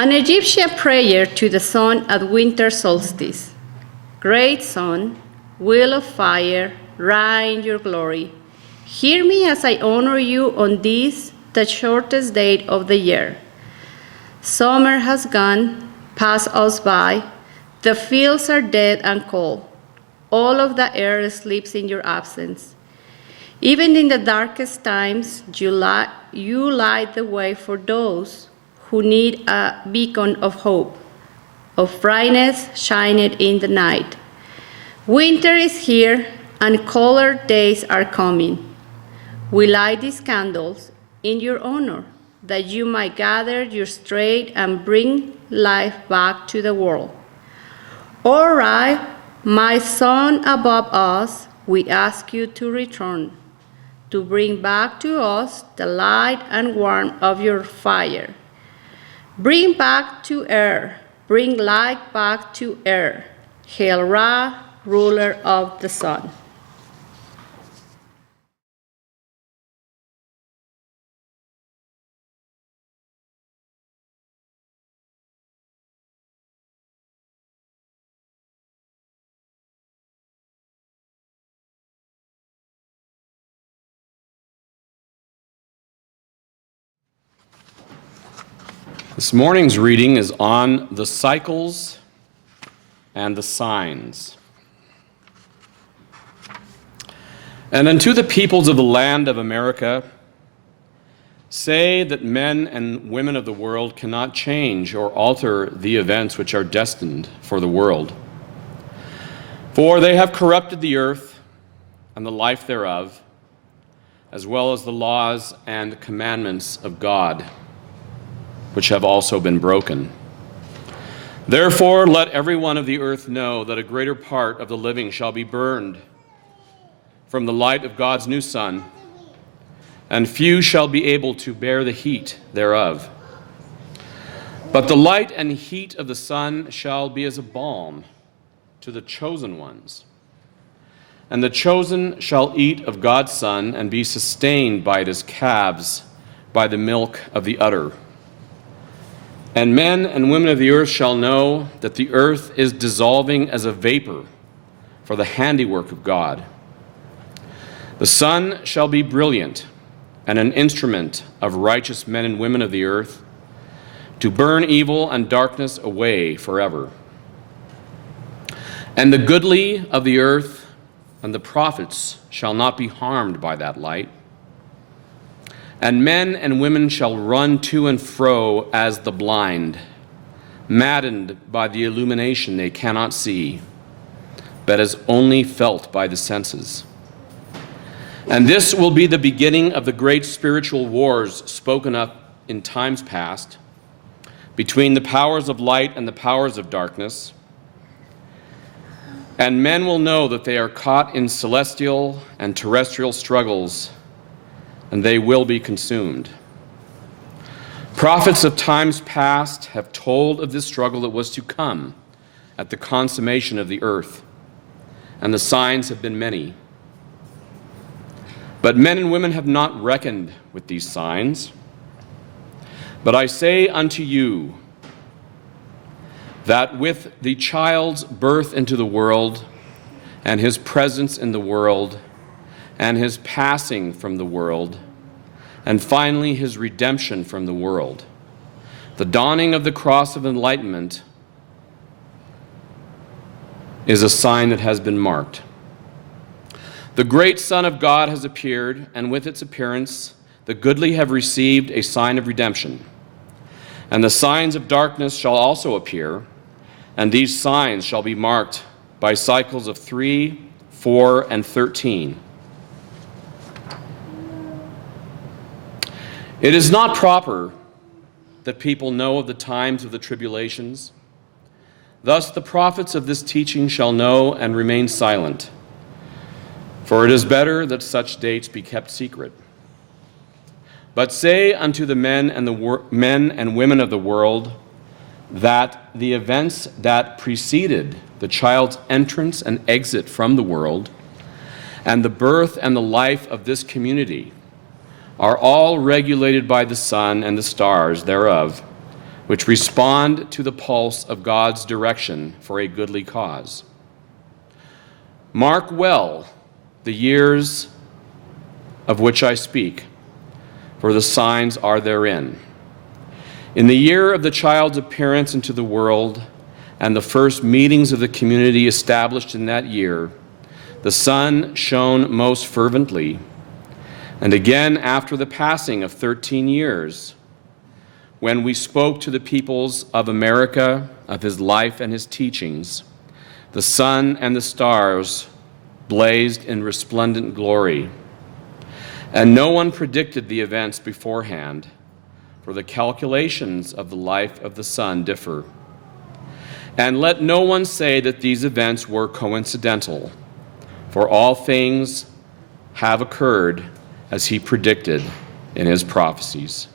An Egyptian prayer to the sun at winter solstice. Great sun, wheel of fire, reign your glory. Hear me as I honor you on this, the shortest day of the year. Summer has gone, passed us by. The fields are dead and cold. All of the air sleeps in your absence. Even in the darkest times, you light the way for those who need a beacon of hope, of brightness shining in the night. Winter is here, and colder days are coming. We light these candles in your honor, that you might gather your strength and bring life back to the world. All right, my son above us, we ask you to return, to bring back to us the light and warmth of your fire. Bring back to air, bring light back to air. Hail Ra, ruler of the sun. This morning's reading is on the cycles and the signs. And unto the peoples of the land of America, say that men and women of the world cannot change or alter the events which are destined for the world. For they have corrupted the earth and the life thereof, as well as the laws and commandments of God, which have also been broken. Therefore, let every one of the earth know that a greater part of the living shall be burned from the light of God's new sun, and few shall be able to bear the heat thereof. But the light and heat of the sun shall be as a balm to the chosen ones. And the chosen shall eat of God's Son and be sustained by it as calves by the milk of the udder. And men and women of the earth shall know that the earth is dissolving as a vapor for the handiwork of God. The sun shall be brilliant and an instrument of righteous men and women of the earth to burn evil and darkness away forever. And the goodly of the earth and the prophets shall not be harmed by that light. And men and women shall run to and fro as the blind, maddened by the illumination they cannot see, but is only felt by the senses. And this will be the beginning of the great spiritual wars spoken of in times past, between the powers of light and the powers of darkness. And men will know that they are caught in celestial and terrestrial struggles, and they will be consumed. Prophets of times past have told of this struggle that was to come at the consummation of the earth, and the signs have been many. But men and women have not reckoned with these signs. But I say unto you that with the child's birth into the world, and his presence in the world, and his passing from the world, and finally his redemption from the world, the dawning of the cross of enlightenment is a sign that has been marked. The great Son of God has appeared, and with its appearance, the goodly have received a sign of redemption. And the signs of darkness shall also appear, and these signs shall be marked by cycles of 3, 4, and 13. It is not proper that people know of the times of the tribulations. Thus the prophets of this teaching shall know and remain silent. For it is better that such dates be kept secret. But say unto the men and women of the world that the events that preceded the child's entrance and exit from the world, and the birth and the life of this community, are all regulated by the sun and the stars thereof, which respond to the pulse of God's direction for a goodly cause. Mark well the years of which I speak, for the signs are therein. In the year of the child's appearance into the world and the first meetings of the community established in that year, the sun shone most fervently. And again, after the passing of 13 years, when we spoke to the peoples of America of his life and his teachings, the sun and the stars blazed in resplendent glory. And no one predicted the events beforehand, for the calculations of the life of the sun differ. And let no one say that these events were coincidental, for all things have occurred as he predicted in his prophecies.